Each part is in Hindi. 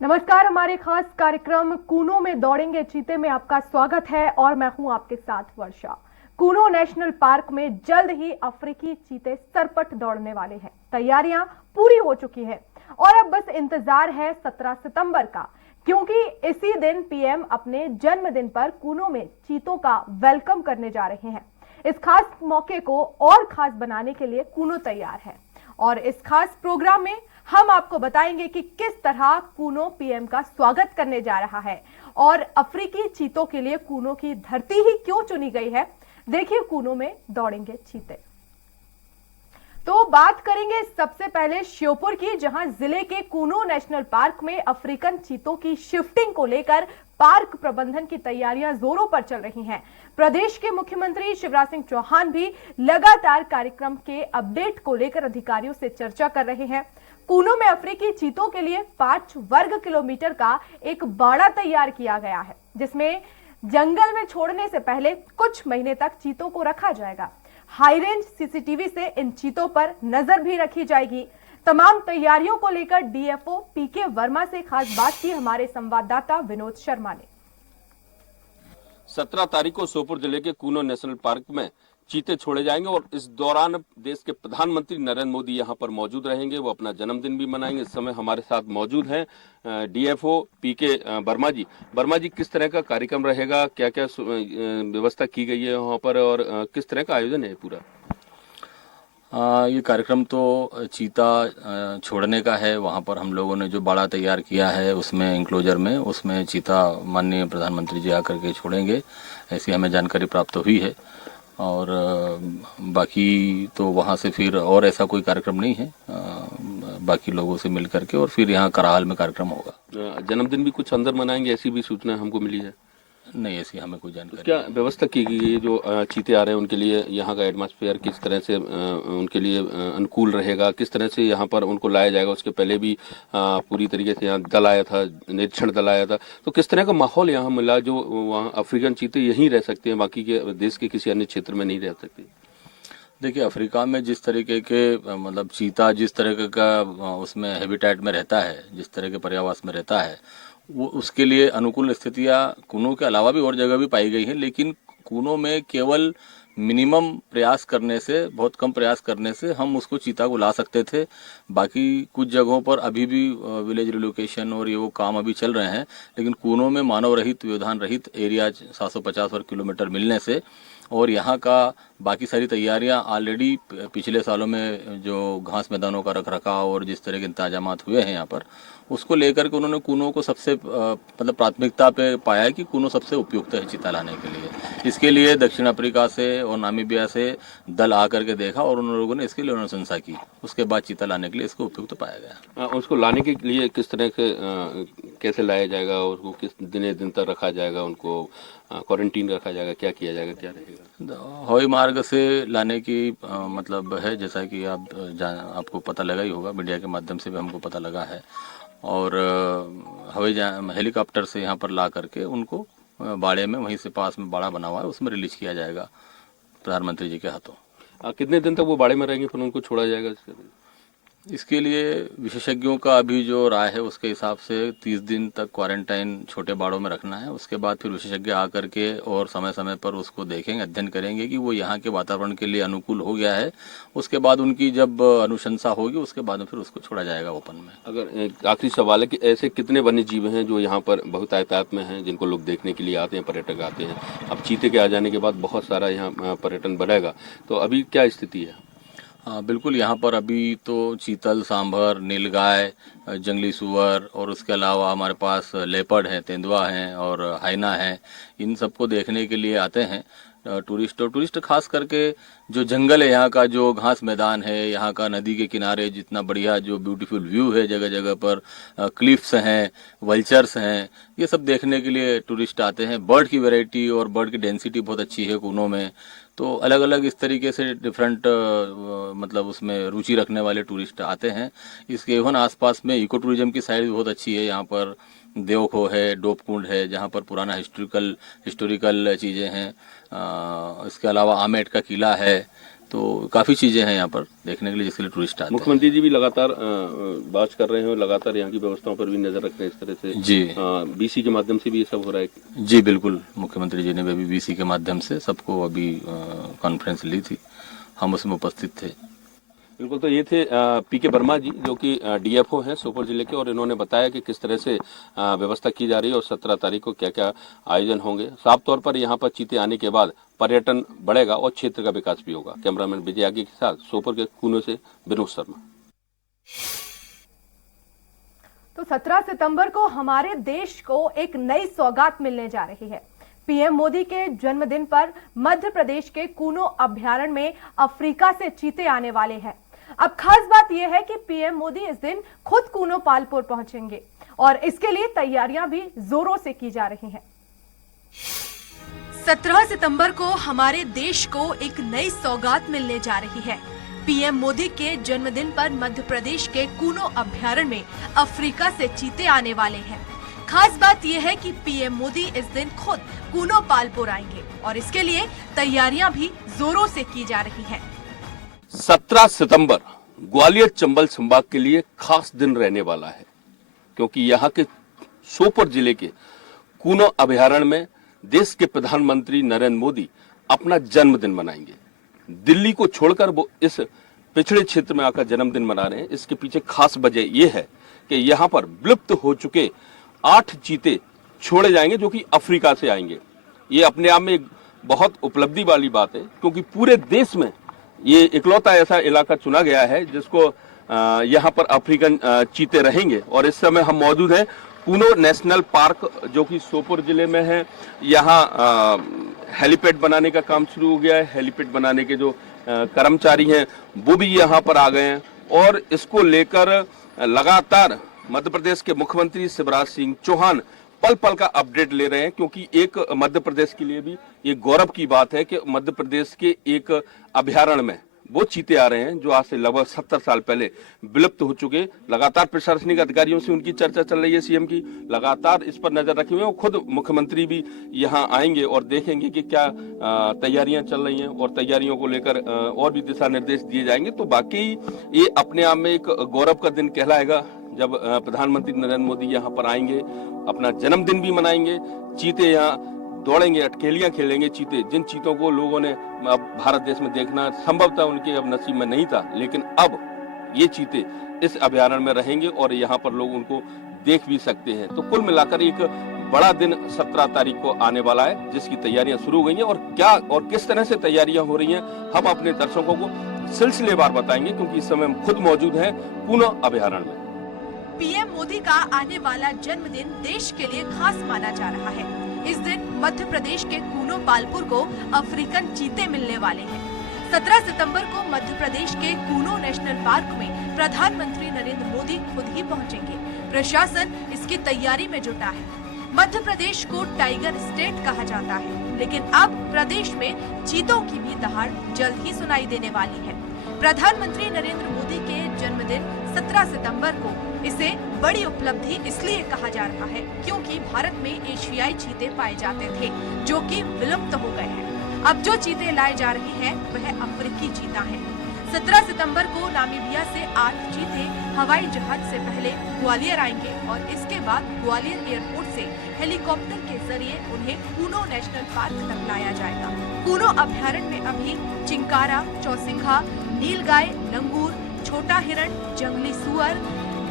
नमस्कार। हमारे खास कार्यक्रम कूनो में दौड़ेंगे चीते में आपका स्वागत है और मैं हूं आपके साथ वर्षा। कूनो नेशनल पार्क में जल्द ही अफ्रीकी चीते सरपट दौड़ने वाले हैं। तैयारियां पूरी हो चुकी हैं और अब बस इंतजार है 17 सितंबर का, क्योंकि इसी दिन पीएम अपने जन्मदिन पर कूनो में चीतों का वेलकम करने जा रहे हैं। इस खास मौके को और खास बनाने के लिए कूनो तैयार है और इस खास प्रोग्राम में हम आपको बताएंगे कि किस तरह कूनो पीएम का स्वागत करने जा रहा है और अफ्रीकी चीतों के लिए कूनो की धरती ही क्यों चुनी गई है। देखिए कूनो में दौड़ेंगे चीते। तो बात करेंगे सबसे पहले श्योपुर की, जहां जिले के कूनो नेशनल पार्क में अफ्रीकन चीतों की शिफ्टिंग को लेकर पार्क प्रबंधन की तैयारियां जोरों पर चल रही हैं। प्रदेश के मुख्यमंत्री शिवराज सिंह चौहान भी लगातार कार्यक्रम के अपडेट को लेकर अधिकारियों से चर्चा कर रहे हैं। कूनो में अफ्रीकी चीतों के लिए 5 वर्ग किलोमीटर का एक बाड़ा तैयार किया गया है, जिसमें जंगल में छोड़ने से पहले कुछ महीने तक चीतों को रखा जाएगा। हाई रेंज सीसीटीवी से इन चीतों पर नजर भी रखी जाएगी। तमाम तैयारियों को लेकर डीएफओ पीके वर्मा से खास बात की हमारे संवाददाता विनोद शर्मा ने। 17 तारीख को श्योपुर जिले के कूनो नेशनल पार्क में चीते छोड़े जाएंगे और इस दौरान देश के प्रधानमंत्री नरेंद्र मोदी यहां पर मौजूद रहेंगे। वो अपना जन्मदिन भी मनाएंगे। इस समय हमारे साथ मौजूद हैं डीएफओ पीके वर्मा जी। वर्मा जी, किस तरह का कार्यक्रम रहेगा, क्या क्या व्यवस्था की गई है वहां पर और किस तरह का आयोजन है पूरा? ये कार्यक्रम तो चीता छोड़ने का है। वहाँ पर हम लोगों ने जो बाड़ा तैयार किया है उसमें इंक्लोजर में उसमें चीता माननीय प्रधानमंत्री जी आकर के छोड़ेंगे, ऐसी हमें जानकारी प्राप्त हुई है। और बाकी तो वहाँ से फिर और ऐसा कोई कार्यक्रम नहीं है। बाकी लोगों से मिल करके और फिर यहाँ कराहल में कार्यक्रम होगा। जन्मदिन भी कुछ अंदर मनाएंगे, ऐसी भी सूचना हमको मिली है। नहीं, ऐसी हमें कोई जानकारी क्या व्यवस्था की गई है जो चीते आ रहे हैं उनके लिए? यहाँ का एटमॉस्फेयर किस तरह से उनके लिए अनुकूल रहेगा, किस तरह से यहाँ पर उनको लाया जाएगा? उसके पहले भी पूरी तरीके से यहाँ दल आया था, निरीक्षण दल आया था, तो किस तरह का माहौल यहाँ मिला जो वहाँ अफ्रीकन चीते यहीं रह सकते हैं, बाकी के देश के किसी अन्य क्षेत्र में नहीं रह सकते? देखिए, अफ्रीका में जिस तरीके के मतलब चीता जिस तरह का उसमें हैबिटेट में रहता है, जिस तरह के पर्यावास में रहता है, वो उसके लिए अनुकूल स्थितियाँ कूनो के अलावा भी और जगह भी पाई गई हैं। लेकिन कूनो में केवल मिनिमम प्रयास करने से, बहुत कम प्रयास करने से हम उसको चीता को ला सकते थे। बाकी कुछ जगहों पर अभी भी विलेज रिलोकेशन और ये वो काम अभी चल रहे हैं। लेकिन कूनो में मानव रहित, व्यवधान रहित एरिया 750 वर्ग किलोमीटर मिलने से और यहाँ का बाकी सारी तैयारियां ऑलरेडी पिछले सालों में जो घास मैदानों का रखरखाव और जिस तरह के इंतजामात हुए हैं यहाँ पर, उसको लेकर के उन्होंने कूनो को सबसे मतलब प्राथमिकता पे पाया है कि कूनो सबसे उपयुक्त है चीता लाने के लिए। इसके लिए दक्षिण अफ्रीका से और नामीबिया से दल आकर के देखा और उन लोगों ने इसके लिए अनुशंसा की। उसके बाद चीता लाने के लिए इसको उपयुक्त पाया गया। उसको लाने के लिए किस तरह से कैसे लाया जाएगा, उसको किस दिन तक रखा जाएगा, उनको क्वारंटीन रखा जाएगा, क्या किया जाएगा, क्या रहेगा? हवाई मार्ग से लाने की मतलब है, जैसा कि आपको पता लगा ही होगा, मीडिया के माध्यम से भी हमको पता लगा है। और हेलीकॉप्टर से यहाँ पर ला करके उनको बाड़े में, वहीं से पास में बाड़ा बना हुआ है, उसमें रिलीज किया जाएगा प्रधानमंत्री जी के हाथों। कितने दिन तक वो बाड़े में रहेंगे फिर उनको छोड़ा जाएगा? इसके लिए विशेषज्ञों का अभी जो राय है उसके हिसाब से 30 दिन तक क्वारंटाइन छोटे बाड़ों में रखना है। उसके बाद फिर विशेषज्ञ आकर के और समय समय पर उसको देखेंगे, अध्ययन करेंगे कि वो यहाँ के वातावरण के लिए अनुकूल हो गया है। उसके बाद उनकी जब अनुशंसा होगी उसके बाद फिर उसको छोड़ा जाएगा ओपन में। अगर आखिरी सवाल है कि ऐसे कितने वन्य जीव हैं जो यहाँ पर बहुत आयतायत में हैं, जिनको लोग देखने के लिए आते हैं, पर्यटक आते हैं? अब चीते के आ जाने के बाद बहुत सारा यहाँ पर्यटन बढ़ेगा, तो अभी क्या स्थिति है? हाँ बिल्कुल, यहाँ पर अभी तो चीतल, सांभर, नीलगाय, जंगली सुअर और उसके अलावा हमारे पास लेपर्ड हैं, तेंदुआ हैं और हाइना हैं। इन सबको देखने के लिए आते हैं टूरिस्ट। और टूरिस्ट खास करके जो जंगल है, यहाँ का जो घास मैदान है, यहाँ का नदी के किनारे जितना बढ़िया जो ब्यूटीफुल व्यू है, जगह जगह पर क्लिफ्स हैं, वल्चर्स हैं, ये सब देखने के लिए टूरिस्ट आते हैं। बर्ड की वैरायटी और बर्ड की डेंसिटी बहुत अच्छी है कूनो में। तो अलग अलग इस तरीके से डिफरेंट मतलब उसमें रुचि रखने वाले टूरिस्ट आते हैं। इसके इवन आसपास में इको टूरिज्म की साइड भी बहुत अच्छी है। यहाँ पर देवखो है, डोपकुंड है, जहाँ पर पुराना हिस्टोरिकल चीज़ें हैं। इसके अलावा आमेट का किला है। तो काफ़ी चीज़ें हैं यहाँ पर देखने के लिए जिसके लिए टूरिस्ट आते हैं। मुख्यमंत्री जी भी लगातार बात कर रहे हैं और लगातार यहाँ की व्यवस्थाओं पर भी नजर रख रहे हैं इस तरह से। जी बीसी के माध्यम से भी ये सब हो रहा है। जी बिल्कुल, मुख्यमंत्री जी ने भी अभी बीसी के माध्यम से सबको अभी कॉन्फ्रेंस ली थी, हम उसमें उपस्थित थे। बिल्कुल, तो ये थे पीके वर्मा जी जो कि डीएफओ हैं सोपोर जिले के, और इन्होंने बताया कि किस तरह से व्यवस्था की जा रही है और 17 तारीख को क्या क्या आयोजन होंगे। साफ तौर पर यहाँ पर चीते आने के बाद पर्यटन बढ़ेगा और क्षेत्र का विकास भी होगा। कैमरामैन विजय आगे के साथ सोपोर के कूनो से विनोद शर्मा। तो 17 सितंबर को हमारे देश को एक नई सौगात मिलने जा रही है। पीएम मोदी के जन्मदिन पर मध्य प्रदेश के कूनो अभयारण्य में अफ्रीका से चीते आने वाले हैं। अब खास बात यह है कि पीएम मोदी इस दिन खुद कूनो पालपुर पहुंचेंगे और इसके लिए तैयारियां भी जोरों से की जा रही हैं। 17 सितंबर को हमारे देश को एक नई सौगात मिलने जा रही है। पीएम मोदी के जन्मदिन पर मध्य प्रदेश के कूनो अभयारण्य में अफ्रीका से चीते आने वाले हैं। खास बात यह है कि पीएम मोदी इस दिन खुद कूनो पालपुर आएंगे और इसके लिए तैयारियां भी जोरों से की जा रही हैं। 17 सितंबर ग्वालियर चंबल संभाग के लिए खास दिन रहने वाला है, क्योंकि यहाँ के सोपोर जिले के कूनो अभयारण्य में देश के प्रधानमंत्री नरेंद्र मोदी अपना जन्मदिन मनाएंगे। दिल्ली को छोड़कर वो इस पिछड़े क्षेत्र में आकर जन्मदिन मना रहे हैं। इसके पीछे खास वजह यह है कि यहाँ पर विलुप्त हो चुके 8 चीते छोड़े जाएंगे जो कि अफ्रीका से आएंगे। ये अपने आप में एक बहुत उपलब्धि वाली बात है, क्योंकि पूरे देश में ये इकलौता ऐसा इलाका चुना गया है जिसको यहाँ पर अफ्रीकन चीते रहेंगे। और इस समय हम मौजूद हैं कूनो नेशनल पार्क जो कि सोपोर जिले में है। यहाँ हेलीपैड बनाने का काम शुरू हो गया है। हेलीपैड बनाने के जो कर्मचारी हैं वो भी यहाँ पर आ गए हैं और इसको लेकर लगातार मध्य प्रदेश के मुख्यमंत्री शिवराज सिंह चौहान पल पल का अपडेट ले रहे हैं, क्योंकि एक मध्य प्रदेश के लिए भी ये गौरव की बात है कि मध्य प्रदेश के एक अभयारण्य में वो चीते आ रहे हैं जो आज से लगभग 70 साल पहले विलुप्त हो चुके। लगातार प्रशासनिक अधिकारियों से उनकी चर्चा चल रही है, सीएम की लगातार इस पर नजर रखी हुई है। खुद मुख्यमंत्री भी यहाँ आएंगे और देखेंगे कि क्या तैयारियां चल रही हैं और तैयारियों को लेकर और भी दिशा निर्देश दिए जाएंगे। तो बाकी ये अपने आप में एक गौरव का दिन कहलाएगा जब प्रधानमंत्री नरेंद्र मोदी यहाँ पर आएंगे, अपना जन्मदिन भी मनाएंगे। चीते यहाँ दौड़ेंगे, अटकेलियां खेलेंगे। चीते, जिन चीतों को लोगों ने अब भारत देश में देखना संभवतः उनके अब नसीब में नहीं था, लेकिन अब ये चीते इस अभयारण्य में रहेंगे और यहाँ पर लोग उनको देख भी सकते हैं। तो कुल मिलाकर एक बड़ा दिन 17 तारीख को आने वाला है, जिसकी तैयारियां शुरू हो गई हैं। और क्या और किस तरह से तैयारियां हो रही हैं हम अपने दर्शकों को सिलसिलेवार बताएंगे, क्योंकि इस समय हम खुद मौजूद हैं कूनो अभयारण्य में। पीएम मोदी का आने वाला जन्मदिन देश के लिए खास माना जा रहा है। इस दिन मध्य प्रदेश के कूनो पालपुर को अफ्रीकन चीते मिलने वाले हैं। 17 सितंबर को मध्य प्रदेश के कूनो नेशनल पार्क में प्रधानमंत्री नरेंद्र मोदी खुद ही पहुंचेंगे। प्रशासन इसकी तैयारी में जुटा है। मध्य प्रदेश को टाइगर स्टेट कहा जाता है, लेकिन अब प्रदेश में चीतों की भी दहाड़ जल्द ही सुनाई देने वाली है। प्रधानमंत्री नरेंद्र मोदी के जन्मदिन 17 सितंबर को इसे बड़ी उपलब्धि इसलिए कहा जा रहा है क्योंकि भारत में एशियाई चीते पाए जाते थे जो कि विलुप्त हो गए हैं। अब जो चीते लाए जा रहे हैं वह अफ्रीकी चीता है। 17 सितंबर को नामीबिया से 8 चीते हवाई जहाज से पहले ग्वालियर आएंगे और इसके बाद ग्वालियर एयरपोर्ट से हेलीकॉप्टर के जरिए उन्हें कूनो नेशनल पार्क तक लाया जाएगा। कूनो अभयारण्य में अभी चिंकारा, चौसिंघा, नीलगाय, लंगूर, छोटा हिरण, जंगली सुअर,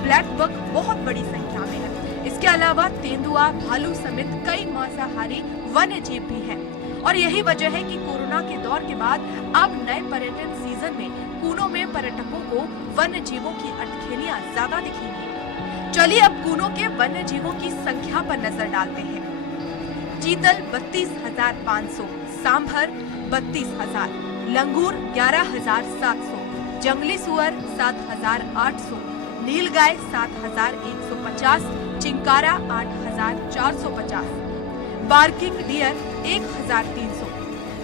ब्लैक बक बहुत बड़ी संख्या में है। इसके अलावा तेंदुआ, भालू समेत कई मांसाहारी वन्य जीव भी हैं। और यही वजह है कि कोरोना के दौर के बाद अब नए पर्यटन सीजन में कूनो में पर्यटकों को वन्य जीवों की अटखेलियां ज्यादा दिखेंगी। चलिए अब कूनो के वन्य जीवों की संख्या पर नजर डालते हैं। चीतल 32,500, सांभर 32,000, लंगूर 11,700, जंगली सुअर 7,800, नीलगाय 7,150, चिंकारा 8,450, बार्किंग डियर 1,300,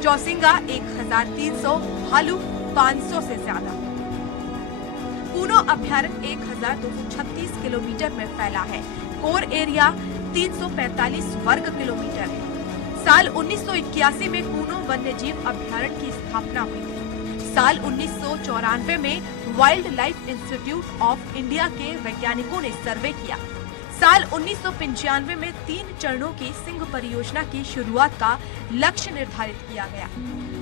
चौसिंगा 1,300, भालू 500 से ज्यादा। कूनो अभयारण्य 1,236 किलोमीटर में फैला है। कोर एरिया 345 वर्ग किलोमीटर है। साल 1981 में कूनो वन्यजीव अभयारण्य की स्थापना हुई थी। साल 1994 में wild life institute of India के वैज्ञानिकों ने सर्वे किया। साल 1995 में 3 चरणों की सिंह परियोजना की शुरुआत का लक्ष्य निर्धारित किया गया।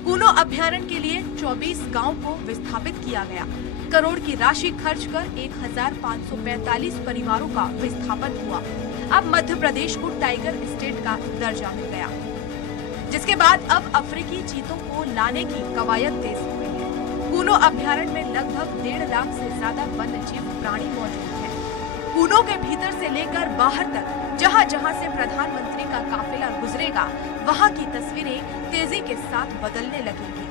कूनो अभ्यारण्य के लिए 24 गांवों को विस्थापित किया गया। करोड़ की राशि खर्च कर 1545 परिवारों का विस्थापन हुआ। अब मध्य प्रदेश को टाइगर स्टेट का दर्जा मिल गया, जिसके बाद अब अफ्रीकी चीतों को लाने की कवायद तेज हो गई है। कूनो अभ्यारण्य में लगभग 1.5 लाख से ज्यादा वन्य जीव प्राणी मौजूद हैं। कूनो के भीतर से लेकर बाहर तक जहां जहां से प्रधानमंत्री का काफिला गुजरेगा, वहां की तस्वीरें तेजी के साथ बदलने लगेंगी।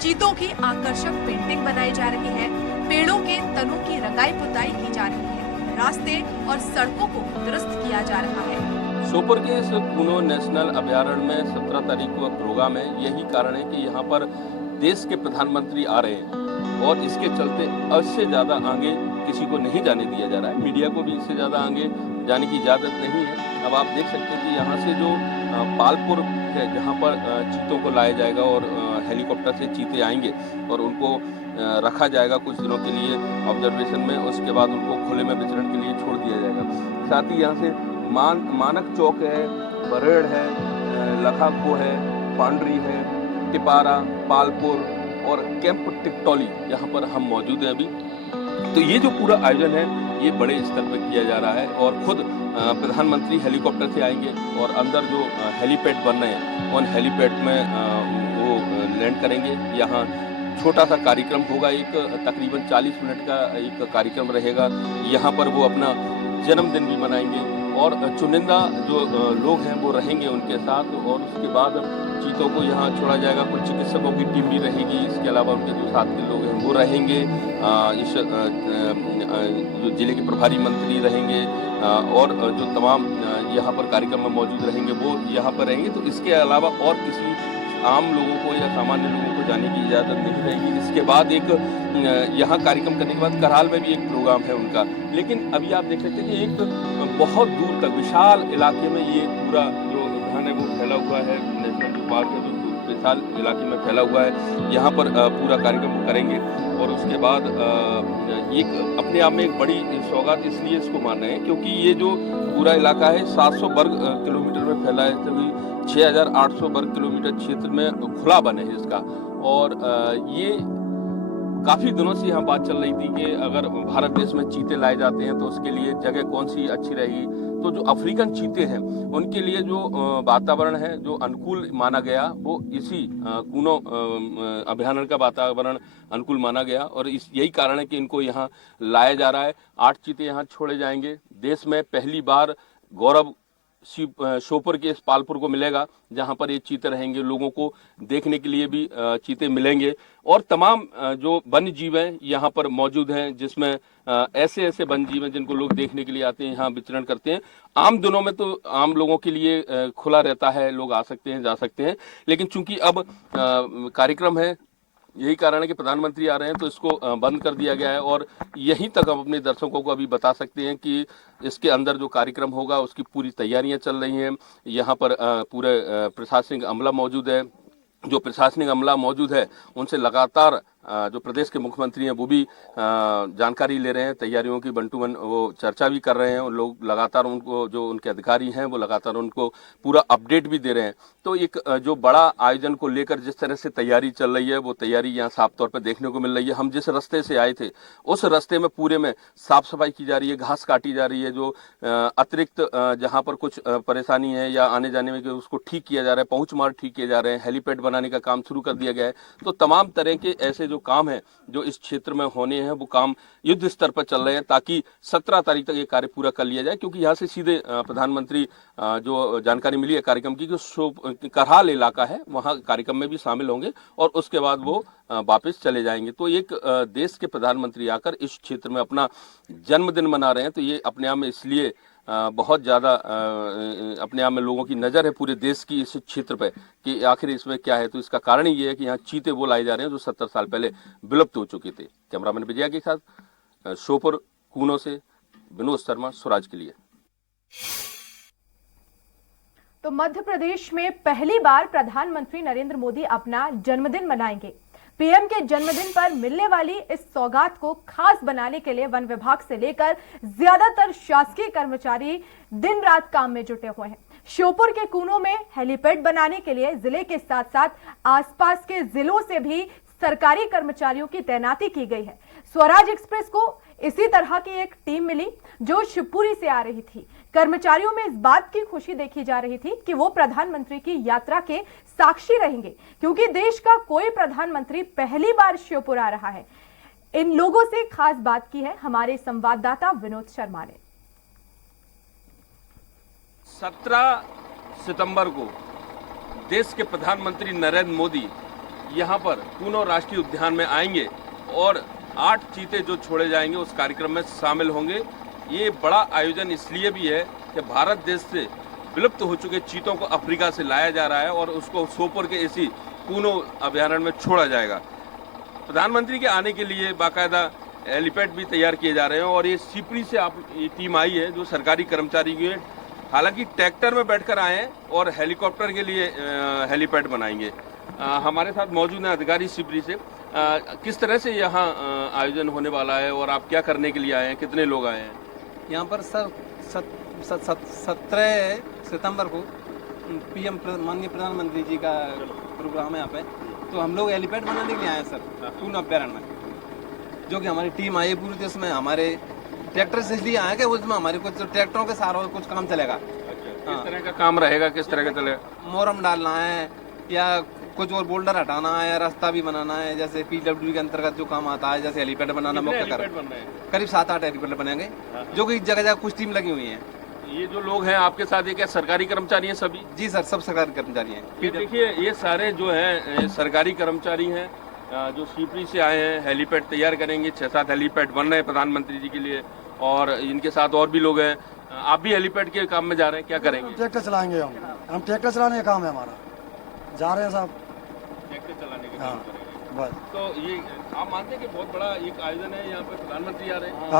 चीतों की आकर्षक पेंटिंग बनाई जा रही है, पेड़ों के तनों की रंगाई पुताई की जा रही है, रास्ते और सड़कों को दुरुस्त किया जा रहा है। श्योपुर के इस कूनो नेशनल अभ्यारण्य में 17 तारीख को प्रोग्राम है। यही कारण है कि यहाँ पर देश के प्रधानमंत्री आ रहे हैं और इसके चलते इससे ज़्यादा आगे किसी को नहीं जाने दिया जा रहा है। मीडिया को भी इससे ज़्यादा आगे जाने की इजाज़त नहीं है। अब आप देख सकते हैं कि यहाँ से जो पालपुर है, जहाँ पर चीतों को लाया जाएगा और हेलीकॉप्टर से चीते आएंगे और उनको रखा जाएगा कुछ दिनों के लिए ऑब्जर्वेशन में। उसके बाद उनको खुले में विचरण के लिए छोड़ दिया जाएगा। साथ ही यहाँ से मानक चौक है, बरेड़ है, लखाखो है, पांडरी है, टिपारा, पालपुर और कैंप टिकटोली, यहाँ पर हम मौजूद हैं अभी। तो ये जो पूरा आयोजन है ये बड़े स्तर पर किया जा रहा है और खुद प्रधानमंत्री हेलीकॉप्टर से आएंगे और अंदर जो हेलीपैड बन रहे हैं उन हेलीपैड में वो लैंड करेंगे। यहाँ छोटा सा कार्यक्रम होगा, एक तकरीबन 40 मिनट का एक कार्यक्रम रहेगा। यहाँ पर वो अपना जन्मदिन भी मनाएंगे और चुनिंदा जो लोग हैं वो रहेंगे उनके साथ। और उसके बाद चीतों को यहाँ छोड़ा जाएगा। कुछ चिकित्सकों की टीम भी रहेगी, इसके अलावा उनके जो साथ के लोग हैं वो रहेंगे। इस जो जिले के प्रभारी मंत्री रहेंगे और जो तमाम यहाँ पर कार्यक्रम में मौजूद रहेंगे वो यहाँ पर रहेंगे। तो इसके अलावा और किसी आम लोगों को या सामान्य लोगों को जाने की इजाज़त नहीं रहेगी। इसके बाद एक यहाँ कार्यक्रम करने के बाद कराल में भी एक प्रोग्राम है उनका। लेकिन अभी आप देख सकते हैं कि एक बहुत दूर तक विशाल इलाके में ये पूरा जो उद्यान है वो फैला हुआ है। नेशनल जो पार्क है जो विशाल इलाके में फैला हुआ है, यहाँ पर पूरा कार्यक्रम करेंगे। और उसके बाद एक अपने आप में एक बड़ी सौगात इसलिए इसको मान रहे हैं क्योंकि ये जो पूरा इलाका है 700 वर्ग किलोमीटर में फैला है। तभी 6800 वर्ग किलोमीटर क्षेत्र में खुला वन है इसका। और ये काफ़ी दिनों से यहाँ बात चल रही थी कि अगर भारत देश में चीते लाए जाते हैं तो उसके लिए जगह कौन सी अच्छी रहेगी। तो जो अफ्रीकन चीते हैं उनके लिए जो वातावरण है जो अनुकूल माना गया वो इसी कूनो अभ्यारण्य का वातावरण अनुकूल माना गया। और यही कारण है कि इनको यहाँ लाया जा रहा है। 8 चीते यहाँ छोड़े जाएंगे। देश में पहली बार गौरव श्योपुर के इस पालपुर को मिलेगा जहां पर ये चीते रहेंगे। लोगों को देखने के लिए भी चीते मिलेंगे और तमाम जो वन्य जीव हैं यहाँ पर मौजूद हैं, जिसमें ऐसे ऐसे वन्य जीव हैं जिनको लोग देखने के लिए आते हैं, यहाँ विचरण करते हैं। आम दिनों में तो आम लोगों के लिए खुला रहता है, लोग आ सकते हैं, जा सकते हैं। लेकिन चूंकि अब कार्यक्रम है, यही कारण है कि प्रधानमंत्री आ रहे हैं तो इसको बंद कर दिया गया है। और यहीं तक हम अपने दर्शकों को अभी बता सकते हैं कि इसके अंदर जो कार्यक्रम होगा उसकी पूरी तैयारियां चल रही हैं। यहाँ पर पूरे प्रशासनिक अमला मौजूद है। जो प्रशासनिक अमला मौजूद है उनसे लगातार जो प्रदेश के मुख्यमंत्री हैं वो भी जानकारी ले रहे हैं, तैयारियों की बंटू बन वो चर्चा भी कर रहे हैं। और लोग लगातार उनको जो उनके अधिकारी हैं वो लगातार उनको पूरा अपडेट भी दे रहे हैं। तो एक जो बड़ा आयोजन को लेकर जिस तरह से तैयारी चल रही है वो तैयारी यहाँ साफ तौर पर देखने को मिल रही है। हम जिस रास्ते से आए थे उस रास्ते में पूरे में साफ सफाई की जा रही है, घास काटी जा रही है। जो अतिरिक्त जहाँ पर कुछ परेशानी है या आने जाने में उसको ठीक किया जा रहा है, पहुँच मार्ग ठीक किए जा रहे हैं, हेलीपैड बनाने का काम शुरू कर दिया गया है। तो तमाम तरह के ऐसे जो काम है जो इस क्षेत्र में होने हैं वो काम युद्ध स्तर पर चल रहे हैं ताकि 17 तारीख तक ये कार्य पूरा कर लिया जाए। क्योंकि यहाँ से सीधे प्रधानमंत्री जो जानकारी मिली है कार्यक्रम की, जो करहाल इलाका है वहाँ कार्यक्रम में भी शामिल होंगे और उसके बाद वो वापस चले जाएंगे। तो एक देश के प्रधानमंत्री आकर इस क्षेत्र में अपना जन्मदिन मना रहे हैं। तो ये अपने आप में इसलिए बहुत ज़्यादा अपने आप में लोगों की नज़र है पूरे देश की इस क्षेत्र पे कि आखिर इसमें क्या है। तो इसका कारण ये है कि यहाँ चीते वो लाए जा रहे हैं जो 70 साल पहले विलुप्त हो चुके थे। कैमरामैन विजया के साथ श्योपुर कूनो से विनोद शर्मा, स्वराज के लिए। तो मध्य प्रदेश में पहली बार प्रधानमंत्री नरेंद्र मोदी अपना जन्मदिन मनाएंगे। पीएम के जन्मदिन पर मिलने वाली इस सौगात को खास बनाने के लिए वन विभाग से लेकर ज्यादातर शासकीय कर्मचारी दिन रात काम में जुटे हुए हैं। श्योपुर के कूनो में हेलीपैड बनाने के लिए जिले के साथ साथ आसपास के जिलों से भी सरकारी कर्मचारियों की तैनाती की गई है। स्वराज एक्सप्रेस को इसी तरह की एक टीम मिली जो शिवपुरी से आ रही थी। कर्मचारियों में इस बात की खुशी देखी जा रही थी कि वो प्रधानमंत्री की यात्रा के साक्षी रहेंगे, क्योंकि देश का कोई प्रधानमंत्री पहली बार श्योपुर आ रहा है। इन लोगों से खास बात की है हमारे संवाददाता विनोद शर्मा ने। 17 सितंबर को देश के प्रधानमंत्री नरेंद्र मोदी यहां पर कूनो राष्ट्रीय उद्यान में आएंगे और 8 चीते जो छोड़े जाएंगे उस कार्यक्रम में शामिल होंगे। ये बड़ा आयोजन इसलिए भी है कि भारत देश से विलुप्त हो चुके चीतों को अफ्रीका से लाया जा रहा है और उसको श्योपुर के इसी कूनो अभयारण्य में छोड़ा जाएगा। प्रधानमंत्री के आने के लिए बाकायदा हेलीपैड भी तैयार किए जा रहे हैं और ये शिवपुरी से ये टीम आई है जो सरकारी कर्मचारी की है। हालांकि ट्रैक्टर में बैठकर आए हैं और हेलीकॉप्टर के लिए हेलीपैड बनाएंगे। हमारे साथ मौजूद है अधिकारी शिवपुरी से। किस तरह से यहाँ आयोजन होने वाला है और आप क्या करने के लिए आए हैं, कितने लोग आए हैं? यहाँ पर सर 17 सितंबर को पीएम माननीय प्रधानमंत्री जी का प्रोग्राम है यहाँ पे, तो हम लोग हेलीपैड बनाने के लिए आए हैं सर कूनो अभ्यारण्य में, जो कि हमारी टीम आई है पूरे देश में। हमारे ट्रैक्टर से इसलिए आए कि उसमें हमारे कुछ ट्रैक्टरों के सारा कुछ काम चलेगा। किस तरह का काम रहेगा, किस तरह का चलेगा? मोरम डालना है या कुछ और बोल्डर हटाना है, रास्ता भी बनाना है, जैसे पीडब्ल्यू के अंतर्गत जो काम आता है, जैसे हेलीपैड बनाना मौके कर करीब 7-8 हेलीपैड बनेंगे, जो कि जगह जगह कुछ टीम लगी हुई है। ये जो लोग हैं आपके साथ, ये क्या सरकारी कर्मचारी हैं सभी? जी सर, सब सरकारी कर्मचारी हैं। ये देखिए, ये सारे जो हैं सरकारी कर्मचारी हैं जो शिवपुरी से आए हैं। हेलीपैड तैयार करेंगे, 6-7 हेलीपैड बन रहे हैं प्रधानमंत्री जी के लिए और इनके साथ और भी लोग हैं। आप भी हेलीपैड के काम में जा रहे हैं, क्या करेंगे? ट्रैक्टर चलाएंगे हम ट्रैक्टर चलाने का काम है हमारा, जा रहे हैं साहब ट्रैक्टर चलाने का काम करेंगे। बस। तो ये आप मानते हैं कि बहुत बड़ा एक आयोजन है, यहाँ पे प्रधानमंत्री आ रहे हैं?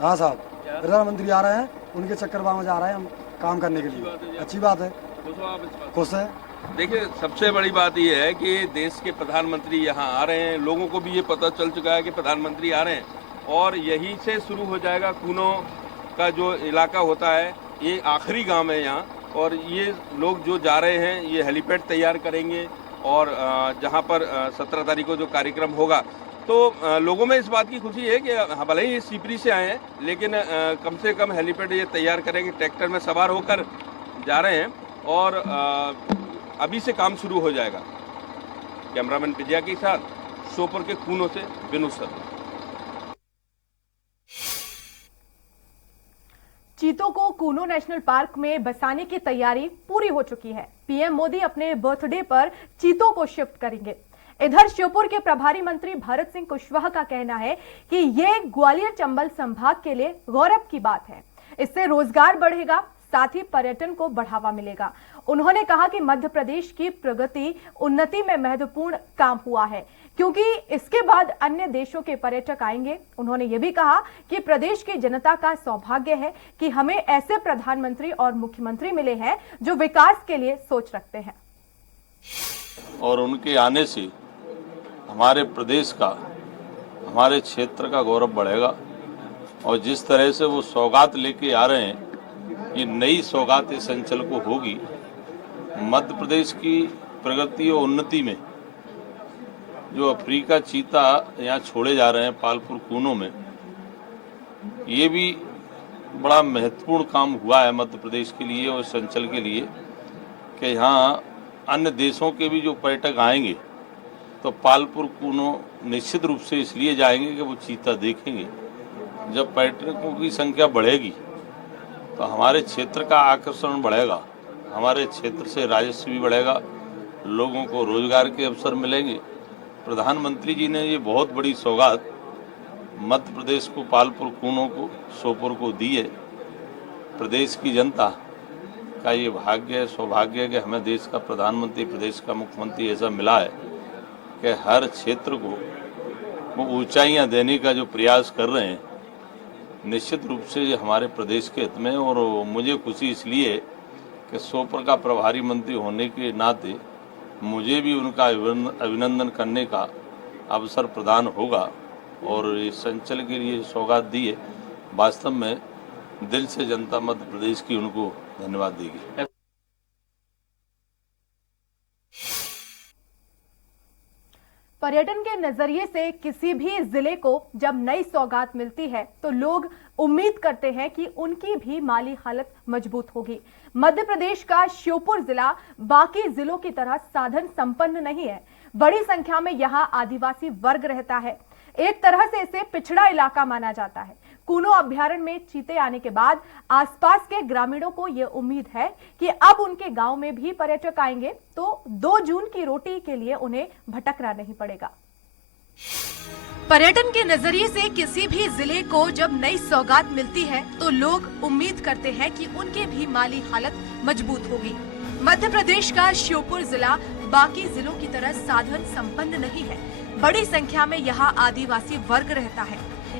हाँ साहब, प्रधानमंत्री आ रहे हैं, उनके चक्करवा में जा रहे हैं हम काम करने के लिए। अच्छी बात है, खुश है। देखिए, सबसे बड़ी बात ये है कि देश के प्रधानमंत्री यहाँ आ रहे हैं। लोगों को भी ये पता चल चुका है कि प्रधानमंत्री आ रहे हैं और यहीं से शुरू हो जाएगा कूनो का जो इलाका होता है। ये आखिरी गांव है यहाँ और ये लोग जो जा रहे हैं ये हेलीपैड तैयार करेंगे और जहाँ पर 17 तारीख को जो कार्यक्रम होगा, तो लोगों में इस बात की खुशी है कि भले ही ये शिवपुरी से आए हैं लेकिन कम से कम हेलीपैड ये तैयार करेंगे। ट्रैक्टर में सवार होकर जा रहे हैं और अभी से काम शुरू हो जाएगा। कैमरामैन विजया के साथ श्योपुर के कूनो से विनोद शर्मा। चीतों को कूनो नेशनल पार्क में बसाने की तैयारी पूरी हो चुकी है। पीएम मोदी अपने बर्थडे पर चीतों को शिफ्ट करेंगे। इधर श्योपुर के प्रभारी मंत्री भरत सिंह कुशवाहा का कहना है कि ये ग्वालियर चंबल संभाग के लिए गौरव की बात है। इससे रोजगार बढ़ेगा, साथ ही पर्यटन को बढ़ावा मिलेगा। उन्होंने कहा कि मध्य प्रदेश की प्रगति उन्नति में महत्वपूर्ण काम हुआ है, क्योंकि इसके बाद अन्य देशों के पर्यटक आएंगे। उन्होंने ये भी कहा कि प्रदेश की जनता का सौभाग्य है कि हमें ऐसे प्रधानमंत्री और मुख्यमंत्री मिले हैं जो विकास के लिए सोच रखते हैं। और उनके आने से हमारे प्रदेश का, हमारे क्षेत्र का गौरव बढ़ेगा और जिस तरह से वो सौगात लेके आ रहे हैं, ये नई सौगात इस अंचल को होगी। मध्य प्रदेश की प्रगति और उन्नति में जो अफ्रीका चीता यहाँ छोड़े जा रहे हैं पालपुर कूनो में, ये भी बड़ा महत्वपूर्ण काम हुआ है मध्य प्रदेश के लिए और इस अंचल के लिए कि यहाँ अन्य देशों के भी जो पर्यटक आएंगे तो पालपुर कूनो निश्चित रूप से इसलिए जाएंगे कि वो चीता देखेंगे। जब पर्यटकों की संख्या बढ़ेगी तो हमारे क्षेत्र का आकर्षण बढ़ेगा, हमारे क्षेत्र से राजस्व भी बढ़ेगा, लोगों को रोजगार के अवसर मिलेंगे। प्रधानमंत्री जी ने ये बहुत बड़ी सौगात मध्य प्रदेश को, पालपुर कूनो को, श्योपुर को दी है। प्रदेश की जनता का ये भाग्य है, सौभाग्य है कि हमें देश का प्रधानमंत्री, प्रदेश का मुख्यमंत्री ऐसा मिला है कि हर क्षेत्र को वो ऊंचाइयां देने का जो प्रयास कर रहे हैं, निश्चित रूप से ये हमारे प्रदेश के हित में। और मुझे खुशी इसलिए है कि श्योपुर का प्रभारी मंत्री होने के नाते मुझे भी उनका अभिनंदन करने का अवसर प्रदान होगा और इस अंचल के लिए सौगात दी है, वास्तव में दिल से जनता मध्य प्रदेश की उनको धन्यवाद देगी। पर्यटन के नजरिए से किसी भी जिले को जब नई सौगात मिलती है तो लोग उम्मीद करते हैं कि उनकी भी माली हालत मजबूत होगी। मध्य प्रदेश का श्योपुर जिला बाकी जिलों की तरह साधन संपन्न नहीं है। बड़ी संख्या में यहां आदिवासी वर्ग रहता है। एक तरह से इसे पिछड़ा इलाका माना जाता है। कूनो अभ्यारण्य में चीते आने के बाद आसपास के ग्रामीणों को यह उम्मीद है कि अब उनके गांव में भी पर्यटक आएंगे तो 2 जून की रोटी के लिए उन्हें भटकना नहीं पड़ेगा। पर्यटन के नजरिए से किसी भी जिले को जब नई सौगात मिलती है तो लोग उम्मीद करते हैं कि उनकी भी माली हालत मजबूत होगी। मध्य प्रदेश का श्योपुर जिला बाकी जिलों की तरह साधन संपन्न नहीं है। बड़ी संख्या में यहाँ आदिवासी वर्ग रहता है।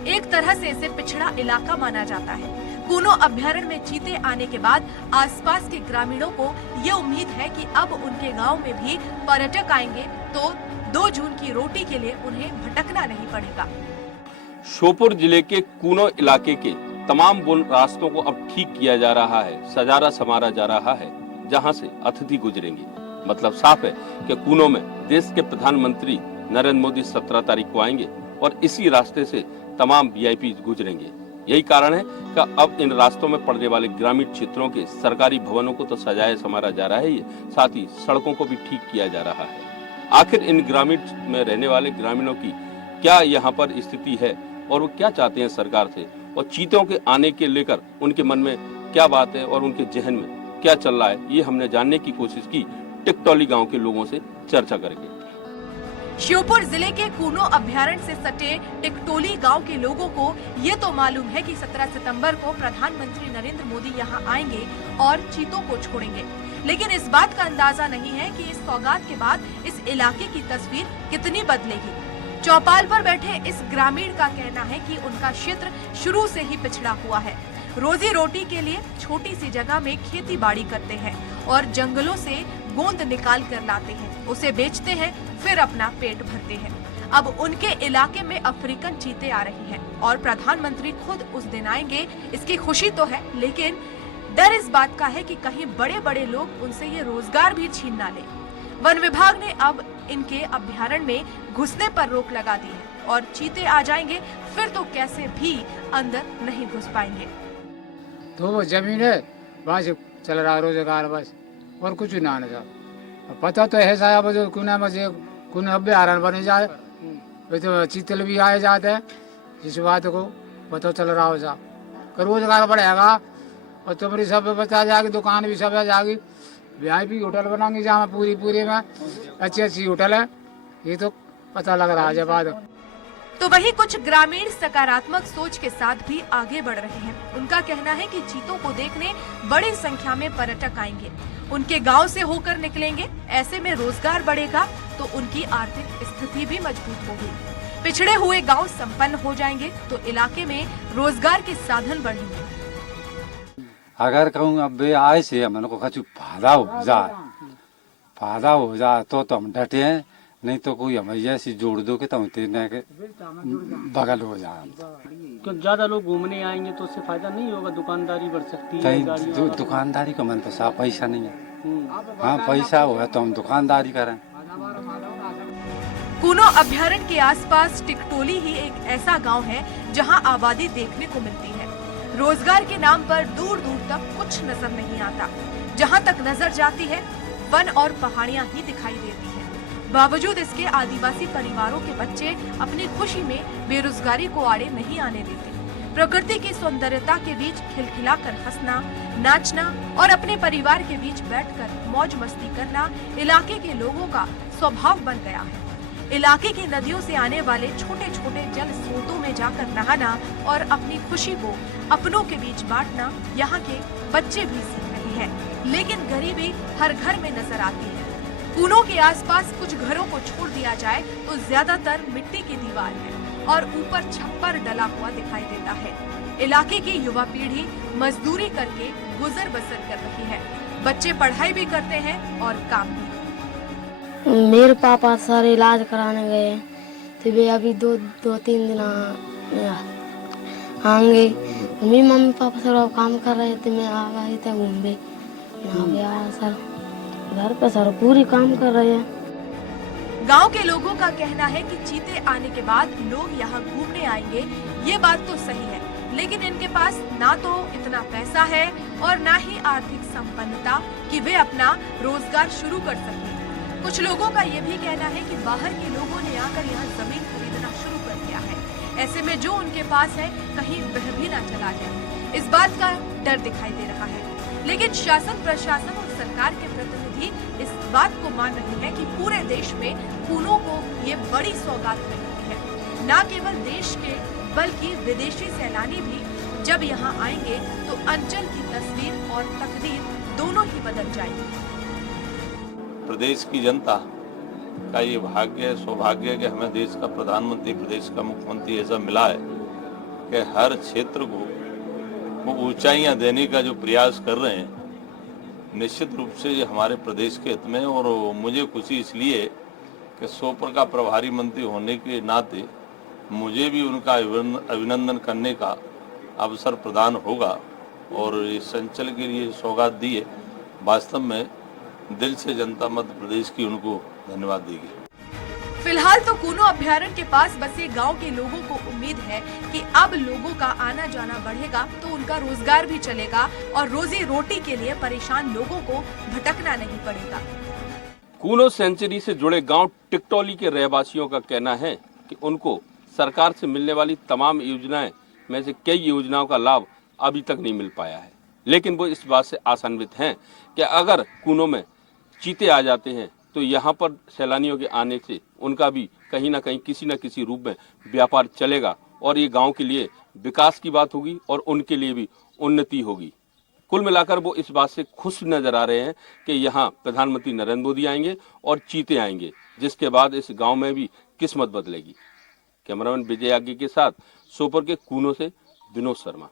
एक तरह से इसे पिछड़ा इलाका माना जाता है। कूनो अभ्यारण्य में चीते आने के बाद आसपास के ग्रामीणों को ये उम्मीद है कि अब उनके गांव में भी पर्यटक आएंगे तो 2 जून की रोटी के लिए उन्हें भटकना नहीं पड़ेगा। श्योपुर जिले के कूनो इलाके के तमाम वन रास्तों को अब ठीक किया जा रहा है, सजारा संवारा जा रहा है, जहां से अतिथि गुजरेंगे। मतलब साफ है कि कूनो में देश के प्रधानमंत्री नरेंद्र मोदी 17 तारीख को आएंगे और इसी रास्ते से तमाम वीआईपी गुजरेंगे। यही कारण है कि अब इन रास्तों में पड़ने वाले ग्रामीण क्षेत्रों के सरकारी भवनों को तो सजाया संवारा जा रहा है, साथ ही सड़कों को भी ठीक किया जा रहा है। आखिर इन ग्रामीण में रहने वाले ग्रामीणों की क्या यहाँ पर स्थिति है और वो क्या चाहते हैं सरकार से, और चीतों के आने के लेकर उनके मन में क्या बात है और उनके जहन में क्या चल रहा है, ये हमने जानने की कोशिश की टिकटोली गाँव के लोगों से चर्चा करके। श्योपुर जिले के कूनो अभ्यारण्य से सटे टिकटोली गांव के लोगों को ये तो मालूम है कि 17 सितंबर को प्रधानमंत्री नरेंद्र मोदी यहां आएंगे और चीतों को छोड़ेंगे, लेकिन इस बात का अंदाजा नहीं है कि इस सौगात के बाद इस इलाके की तस्वीर कितनी बदलेगी। चौपाल पर बैठे इस ग्रामीण का कहना है कि उनका क्षेत्र शुरू से ही पिछड़ा हुआ है। रोजी रोटी के लिए छोटी सी जगह में खेती बाड़ी करते हैं और जंगलों से गोंद निकाल कर लाते हैं, उसे बेचते हैं, फिर अपना पेट भरते हैं। अब उनके इलाके में अफ्रीकन चीते आ रही हैं और प्रधानमंत्री खुद उस दिन आएंगे, इसकी खुशी तो है, लेकिन डर इस बात का है कि कहीं बड़े बड़े लोग उनसे ये रोजगार भी छीन ना ले। वन विभाग ने अब इनके अभ्यारण्य में घुसने पर रोक लगा दी है और चीते आ जाएंगे फिर तो कैसे भी अंदर नहीं घुस पाएंगे। तो वो जमीन है वहाँ से चल रहा रोजगार बस, और कुछ ना ना पता तो है साहब जो कुना मजे कुन अभ्यारण्य बने जाए तो चीतल भी आए जाते हैं, इस बात को पता चल रहा हो साहब। रोजगार बढ़ेगा और तुम्हारी सब बचा जाएगी, दुकान भी सब आ जाएगी, वीआईपी होटल बनाएंगे जहाँ पूरी में अच्छी होटल है, ये तो पता लग रहा है जब बाद। तो वही कुछ ग्रामीण सकारात्मक सोच के साथ भी आगे बढ़ रहे हैं। उनका कहना है कि चीतों को देखने बड़ी संख्या में पर्यटक आएंगे, उनके गांव से होकर निकलेंगे, ऐसे में रोजगार बढ़ेगा तो उनकी आर्थिक स्थिति भी मजबूत होगी। पिछड़े हुए गांव संपन्न हो जाएंगे तो इलाके में रोजगार के साधन बढ़ेंगे। अगर कहूँ अब आए से हमने को कुछ फायदा हो जाए तो हम डटे हैं, नहीं तो कोई हमें ऐसी जोड़ दो कि तुम तेरे के बगल हो जाए। क्योंकि ज्यादा लोग घूमने आएंगे तो उससे फायदा नहीं होगा, दुकानदारी बढ़ सकती है। दुकानदारी का मन तो साफ पैसा नहीं है। हाँ पैसा होगा तो हम दुकानदारी करें। कूनो अभ्यारण्य के आसपास टिकटोली ही एक ऐसा गांव है जहां आबादी देखने को मिलती है। रोजगार के नाम पर दूर दूर तक कुछ नजर नहीं आता। जहां तक नजर जाती है वन और पहाड़ियां ही दिखाई देती है। बावजूद इसके आदिवासी परिवारों के बच्चे अपनी खुशी में बेरोजगारी को आड़े नहीं आने देते। प्रकृति की सौंदर्यता के बीच खिलखिलाकर हंसना, नाचना और अपने परिवार के बीच बैठकर मौज मस्ती करना इलाके के लोगों का स्वभाव बन गया है। इलाके की नदियों से आने वाले छोटे छोटे जल स्रोतों में जाकर नहाना और अपनी खुशी को अपनों के बीच बांटना यहाँ के बच्चे भी सीख रहे हैं। लेकिन गरीबी हर घर में नजर आती है। कूनों के आसपास कुछ घरों को छोड़ दिया जाए तो ज्यादातर मिट्टी की दीवार है और ऊपर छप्पर डला हुआ दिखाई देता है। इलाके की युवा पीढ़ी मजदूरी करके गुजर बसर कर रही है। बच्चे पढ़ाई भी करते हैं और काम भी। मेरे पापा सर इलाज कराने गए तो वे अभी दो तीन दिन आएंगे। मेरी मम्मी पापा सर अब काम कर रहे थे, मैं आ गए थे घूमने। यहाँ पे आया सर, घर पे सर पूरी काम कर रहे हैं। गांव के लोगों का कहना है कि चीते आने के बाद लोग यहाँ घूमने आएंगे। ये बात तो सही है, लेकिन इनके पास ना तो इतना पैसा है और ना ही आर्थिक संपन्नता कि वे अपना रोजगार शुरू कर सकें। कुछ लोगों का ये भी कहना है कि बाहर के लोगों ने आकर यहाँ जमीन खरीदना शुरू कर दिया है। ऐसे में जो उनके पास है कहीं वह भी ना चला जाए, इस बात का डर दिखाई दे रहा है। लेकिन शासन प्रशासन और सरकार के प्रतिनिधि इस बात को मान रहे हैं कि पूरे देश में कूनों को ये बड़ी सौगात मिली है। न केवल देश के बल्कि विदेशी सैलानी भी जब यहाँ आएंगे तो अंचल की तस्वीर और तकदीर दोनों ही बदल जाएगी। प्रदेश की जनता का ये भाग्य सौभाग्य है कि हमें देश का प्रधानमंत्री, प्रदेश का मुख्यमंत्री ऐसा मिला है कि हर क्षेत्र को वो ऊंचाइयां देने का जो प्रयास कर रहे हैं, निश्चित रूप से ये हमारे प्रदेश के हित में। और मुझे खुशी इसलिए कि सोपर का प्रभारी मंत्री होने के नाते मुझे भी उनका अभिनंदन करने का अवसर प्रदान होगा और इस अंचल के लिए सौगात दी है। वास्तव में दिल से जनता मध्य प्रदेश की उनको धन्यवाद देगी। फिलहाल तो कूनो अभ्यारण्य के पास बसे गांव के लोगों को उम्मीद है कि अब लोगों का आना जाना बढ़ेगा तो उनका रोजगार भी चलेगा और रोजी रोटी के लिए परेशान लोगों को भटकना नहीं पड़ेगा। कूनो सेंचुरी से जुड़े गांव टिकटोली के रहवासियों का कहना है कि उनको सरकार से मिलने वाली तमाम योजनाएं में से कई योजनाओं का लाभ अभी तक नहीं मिल पाया है, लेकिन वो इस बात से आशान्वित हैं कि अगर कूनो में चीते आ जाते हैं तो यहाँ पर सैलानियों के आने से उनका भी कहीं ना कहीं किसी न किसी रूप में व्यापार चलेगा और ये गांव के लिए विकास की बात होगी और उनके लिए भी उन्नति होगी। कुल मिलाकर वो इस बात से खुश नजर आ रहे हैं कि यहाँ प्रधानमंत्री नरेंद्र मोदी आएंगे और चीते आएंगे, जिसके बाद इस गांव में भी किस्मत बदलेगी। कैमरामैन विजय आगे के साथ सोपर के कूनो से विनोद शर्मा।